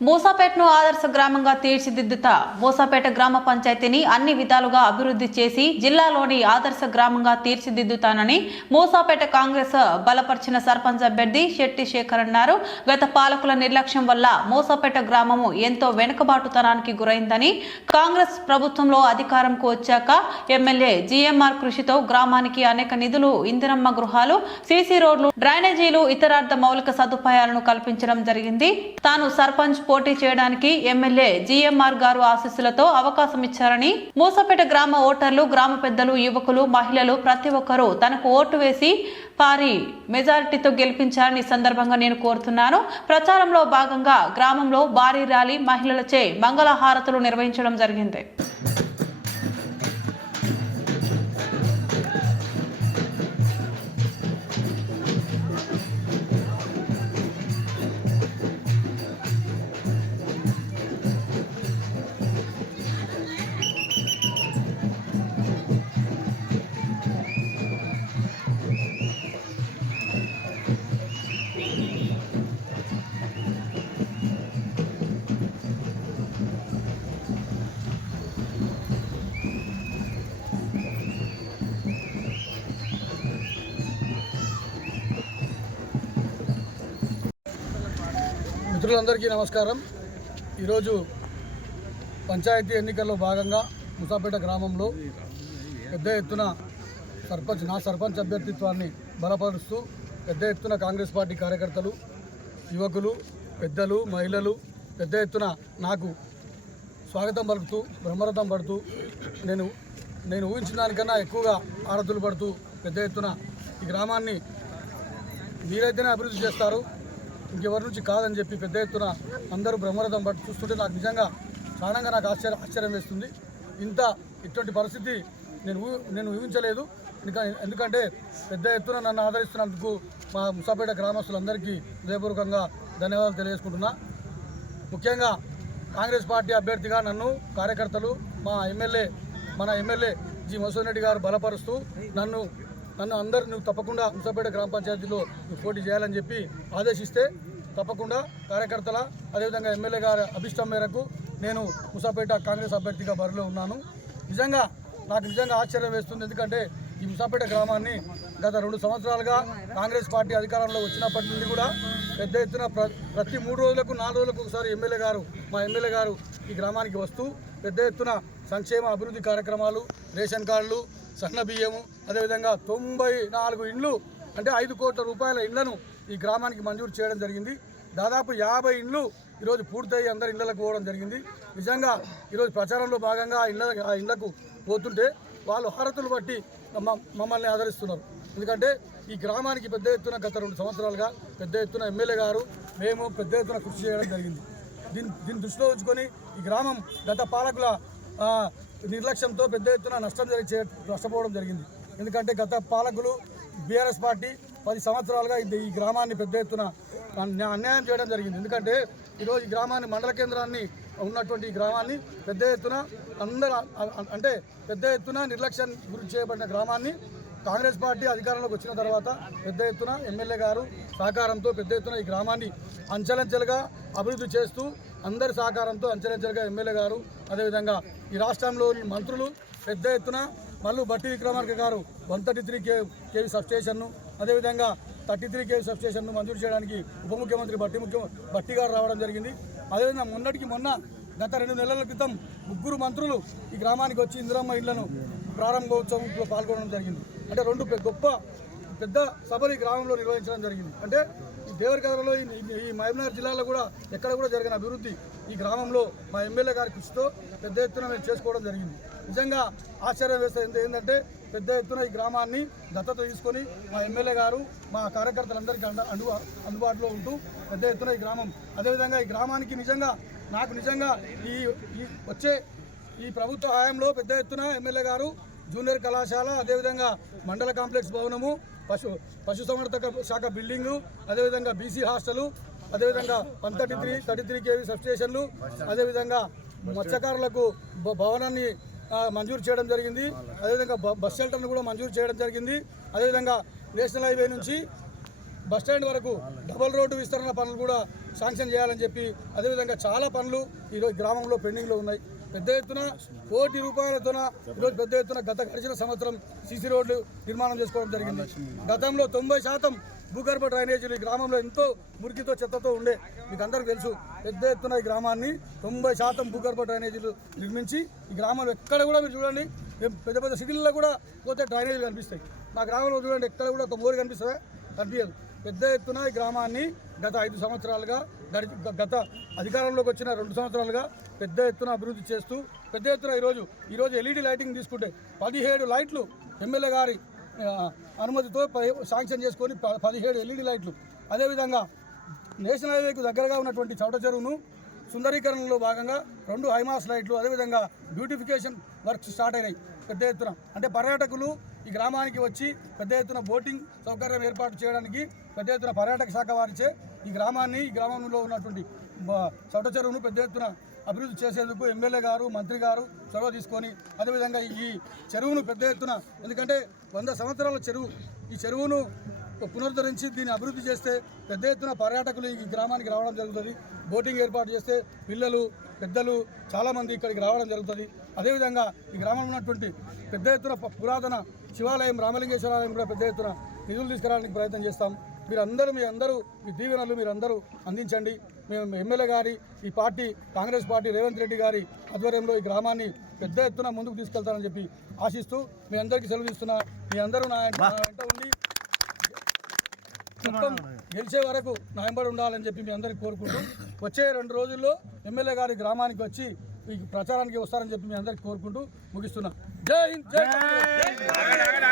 మూసాపేటను ఆదర్శ గ్రామంగా తీర్చిదిద్దుతా మూసాపేట గ్రామ పంచాయతీని అన్ని విధాలుగా అభివృద్ధి చేసి జిల్లాలోని ఆదర్శ గ్రామంగా తీర్చిదిద్దుతానని మూసాపేట కాంగ్రెస్ బలపరిచిన సర్పంచ్ అభ్యర్థి శెట్టి శేఖర్ అన్నారు. గత పాలకుల నిర్లక్ష్యం వల్ల మూసాపేట గ్రామము ఎంతో వెనుకబాటుతనానికి గురైందని, కాంగ్రెస్ ప్రభుత్వంలో అధికారంకు వచ్చాక ఎమ్మెల్యే జీఎంఆర్ కృషితో గ్రామానికి అనేక నిధులు, ఇందిరమ్మ గృహాలు, సీసీ రోడ్లు, డ్రైనేజీలు, ఇతరార్థ మౌలిక సదుపాయాలను కల్పించడం జరిగింది. తాను సర్పంచ్ పోటీ చేయడానికి ఎమ్మెల్యే జీఎంఆర్ గారు ఆశీస్సులతో అవకాశం ఇచ్చారని, మూసాపేట గ్రామ ఓటర్లు, గ్రామ పెద్దలు, యువకులు, మహిళలు ప్రతి ఒక్కరూ తనకు ఓటు వేసి భారీ మెజారిటీతో గెలిపించాలని సందర్భంగా నేను కోరుతున్నాను. ప్రచారంలో భాగంగా గ్రామంలో భారీ ర్యాలీ, మహిళలచే మంగళహారతులు నిర్వహించడం జరిగింది. మిత్రులందరికీ నమస్కారం. ఈరోజు పంచాయతీ ఎన్నికల్లో భాగంగా మూసాపేట గ్రామంలో పెద్ద ఎత్తున నా సర్పంచ్ అభ్యర్థిత్వాన్ని బలపరుస్తూ పెద్ద ఎత్తున కాంగ్రెస్ పార్టీ కార్యకర్తలు, యువకులు, పెద్దలు, మహిళలు పెద్ద ఎత్తున నాకు స్వాగతం పలుకుతూ బ్రహ్మరథం పడుతూ నేను ఊహించిన దానికన్నా ఎక్కువగా ఆరతులు పడుతూ పెద్ద ఎత్తున ఈ గ్రామాన్ని మీరైతేనే అభివృద్ధి చేస్తారు, ఇంకెవరి నుంచి కాదని చెప్పి పెద్ద ఎత్తున అందరూ బ్రహ్మరథం పట్టు చూస్తుంటే నాకు నిజంగా ప్రాణంగా నాకు ఆశ్చర్యం వేస్తుంది. ఇటువంటి పరిస్థితి నేను ఊహించలేదు. ఎందుకంటే పెద్ద ఎత్తున నన్ను ఆదరిస్తున్నందుకు మా మూసాపేట గ్రామస్తులందరికీ హృదయపూర్వకంగా ధన్యవాదాలు తెలియజేసుకుంటున్నా. ముఖ్యంగా కాంగ్రెస్ పార్టీ అభ్యర్థిగా నన్ను కార్యకర్తలు, మన ఎమ్మెల్యే జి మసూన్ రెడ్డి గారు బలపరుస్తూ నన్ను నువ్వు తప్పకుండా మూసాపేట గ్రామ పంచాయతీలో నువ్వు పోటీ చేయాలని చెప్పి ఆదేశిస్తే తప్పకుండా కార్యకర్తల, అదేవిధంగా ఎమ్మెల్యే గారి అభిష్టం మేరకు నేను మూసాపేట కాంగ్రెస్ అభ్యర్థిగా బరిలో ఉన్నాను. నాకు ఆశ్చర్యం వేస్తుంది. ఎందుకంటే ఈ మూసాపేట గ్రామాన్ని గత 2 సంవత్సరాలుగా కాంగ్రెస్ పార్టీ అధికారంలో వచ్చినప్పటి నుండి కూడా పెద్ద ఎత్తున ప్రతి 3 రోజులకు 4 రోజులకు ఒకసారి మా ఎమ్మెల్యే గారు ఈ గ్రామానికి వస్తూ పెద్ద ఎత్తున సంక్షేమ అభివృద్ధి కార్యక్రమాలు, రేషన్ కార్డులు, సన్న బియ్యము, అదేవిధంగా 94 ఇండ్లు అంటే 5 కోట్ల రూపాయల ఇండ్లను ఈ గ్రామానికి మంజూరు చేయడం జరిగింది. దాదాపు 50 ఇండ్లు ఈరోజు పూర్తయి అందరి ఇళ్లకు పోవడం జరిగింది. నిజంగా ఈరోజు ప్రచారంలో భాగంగా ఆ ఇళ్లకు పోతుంటే వాళ్ళు హారతులు బట్టి మమ్మల్ని ఆదరిస్తున్నారు. ఎందుకంటే ఈ గ్రామానికి పెద్ద ఎత్తున గత 2 సంవత్సరాలుగా పెద్ద ఎత్తున ఎమ్మెల్యే గారు మేము పెద్ద ఎత్తున కృషి చేయడం జరిగింది. దీన్ని దృష్టిలో ఉంచుకొని ఈ గ్రామం గత పాలకుల నిర్లక్ష్యంతో పెద్ద ఎత్తున నష్టపోవడం జరిగింది. ఎందుకంటే గత పాలకులు బీఆర్ఎస్ పార్టీ 10 సంవత్సరాలుగా ఈ గ్రామాన్ని పెద్ద ఎత్తున అన్యాయం చేయడం జరిగింది. ఎందుకంటే ఈరోజు ఈ గ్రామాన్ని, మండల కేంద్రాన్ని ఉన్నటువంటి ఈ గ్రామాన్ని పెద్ద ఎత్తున నిర్లక్ష్యం గురి చేయబడిన గ్రామాన్ని కాంగ్రెస్ పార్టీ అధికారంలోకి వచ్చిన తర్వాత పెద్ద ఎత్తున ఎమ్మెల్యే గారు సహకారంతో పెద్ద ఎత్తున ఈ గ్రామాన్ని అంచెలంచెలుగా అభివృద్ధి చేస్తూ అందరి సహకారంతో అంచెలంచెలుగా ఎమ్మెల్యే గారు, అదేవిధంగా ఈ రాష్ట్రంలోని మంత్రులు పెద్ద ఎత్తున మల్లు బట్టి విక్రమార్క గారు 133 kV సబ్స్టేషన్ను, అదేవిధంగా 33 kV సబ్స్టేషన్ను మంజూరు చేయడానికి ఉప ముఖ్యమంత్రి బట్టి గారు రావడం జరిగింది. అదేవిధంగా మొన్న గత 2 నెలల క్రితం 3 మంత్రులు ఈ గ్రామానికి వచ్చి ఇందిరమ్మ ఇళ్లను ప్రారంభోత్సవంలో పాల్గొనడం జరిగింది. అంటే 2 పెద్ద సభలు ఈ గ్రామంలో నిర్వహించడం జరిగింది. అంటే ఈ దేవరకద్రలో ఈ మహబూబ్నగర్ జిల్లాలో కూడా ఎక్కడ కూడా జరిగిన అభివృద్ధి ఈ గ్రామంలో మా ఎమ్మెల్యే గారి కృషితో పెద్ద ఎత్తున మేము చేసుకోవడం జరిగింది. నిజంగా ఆశ్చర్యం వేస్తే ఏంటంటే పెద్ద ఎత్తున ఈ గ్రామాన్ని దత్తత తీసుకొని మా ఎమ్మెల్యే గారు మా కార్యకర్తలందరికీ అందుబాటులో ఉంటూ పెద్ద ఎత్తున ఈ గ్రామం, అదేవిధంగా ఈ గ్రామానికి నాకు నిజంగా ఈ ప్రభుత్వ హయాంలో పెద్ద ఎత్తున ఎమ్మెల్యే గారు జూనియర్ కళాశాల, అదేవిధంగా మండల కాంప్లెక్స్ భవనము, పశుసంవర్ధక శాఖ బిల్డింగు, అదేవిధంగా బీసీ హాస్టలు, అదేవిధంగా 33 kV సబ్స్టేషన్లు, అదేవిధంగా మత్స్యకారులకు భవనాన్ని మంజూరు చేయడం జరిగింది. అదేవిధంగా బస్ షెల్టర్ను కూడా మంజూరు చేయడం జరిగింది. అదేవిధంగా నేషనల్ హైవే నుంచి బస్టాండ్ వరకు డబల్ రోడ్డు విస్తరణ పనులు కూడా శాంక్షన్ చేయాలని చెప్పి అదేవిధంగా చాలా పనులు ఈరోజు గ్రామంలో పెండింగ్లో ఉన్నాయి. పెద్ద ఎత్తున ₹1 కోట్లతో ఈరోజు పెద్ద ఎత్తున గడిచిన సంవత్సరం సీసీ రోడ్లు నిర్మాణం చేసుకోవడం జరిగింది. గతంలో 90% భూగర్భ డ్రైనేజీలు ఈ గ్రామంలో ఎంతో మురికితో చెత్తతో ఉండే మీకు అందరికీ తెలుసు. పెద్ద ఎత్తున ఈ గ్రామాన్ని 90% భూగర్భ డ్రైనేజీలు నిర్మించి ఈ గ్రామంలో ఎక్కడ కూడా మీరు చూడండి, పెద్ద పెద్ద సిటీల్లో కూడా పోతే డ్రైనేజీలు కనిపిస్తాయి. మా గ్రామంలో చూడండి ఎక్కడ కూడా ఒక మోరు కనిపిస్తుందా? కనిపించదు. పెద్ద ఎత్తున ఈ గ్రామాన్ని గత 5 సంవత్సరాలుగా గత అధికారంలోకి వచ్చిన 2 సంవత్సరాలుగా పెద్ద ఎత్తున అభివృద్ధి చేస్తూ పెద్ద ఎత్తున ఈరోజు ఎల్ఈడి లైటింగ్ తీసుకుంటే 17 లైట్లు ఎమ్మెల్యే గారి అనుమతితో శాంక్షన్ చేసుకొని 17 ఎల్ఈడి లైట్లు. అదేవిధంగా నేషనల్ హైవేకు దగ్గరగా ఉన్నటువంటి చౌట చెరువును సుందరీకరణలో భాగంగా 2 హైమాస్ లైట్లు అదేవిధంగా బ్యూటిఫికేషన్ వర్క్స్ స్టార్ట్ అయినాయి పెద్ద ఎత్తున. అంటే పర్యాటకులు ఈ గ్రామానికి వచ్చి పెద్ద ఎత్తున బోటింగ్ సౌకర్యం ఏర్పాటు చేయడానికి పెద్ద ఎత్తున పర్యాటక శాఖ వారిచే ఈ గ్రామంలో ఉన్నటువంటి చౌట చెరువును పెద్ద ఎత్తున అభివృద్ధి చేసేందుకు ఎమ్మెల్యే గారు మంత్రి గారు చొరవ తీసుకొని అదేవిధంగా ఈ చెరువును పెద్ద ఎత్తున, ఎందుకంటే 100 సంవత్సరాల చెరువు, ఈ చెరువును పునరుద్ధరించి దీన్ని అభివృద్ధి చేస్తే పెద్ద ఎత్తున పర్యాటకులు ఈ గ్రామానికి రావడం జరుగుతుంది. బోటింగ్ ఏర్పాటు చేస్తే పిల్లలు పెద్దలు చాలామంది ఇక్కడికి రావడం జరుగుతుంది. అదేవిధంగా ఈ గ్రామంలో ఉన్నటువంటి పెద్ద ఎత్తున పురాతన శివాలయం రామలింగేశ్వర ఆలయం కూడా పెద్ద ఎత్తున నిధులు తీసుకురావడానికి ప్రయత్నం చేస్తాం. మీ దీవెనలు మీరందరూ అందించండి. మేము ఎమ్మెల్యే గారి ఈ పార్టీ కాంగ్రెస్ పార్టీ రేవంత్ రెడ్డి గారి ఆధ్వర్యంలో ఈ గ్రామాన్ని పెద్ద ఎత్తున ముందుకు తీసుకెళ్తారని చెప్పి ఆశిస్తూ మీ అందరికీ సెలవు ఇస్తున్నా. మీ అందరూ నా వెంట ఉండి మొత్తం గెలిచే వరకు నా వెంబడి ఉండాలని చెప్పి మీ అందరికీ కోరుకుంటూ వచ్చే 2 రోజుల్లో ఎమ్మెల్యే గారి గ్రామానికి వచ్చి ఈ ప్రచారానికి వస్తారని చెప్పి మీ అందరికీ కోరుకుంటూ ముగిస్తున్నా. జై హింద్, జై కాంగ్రెస్.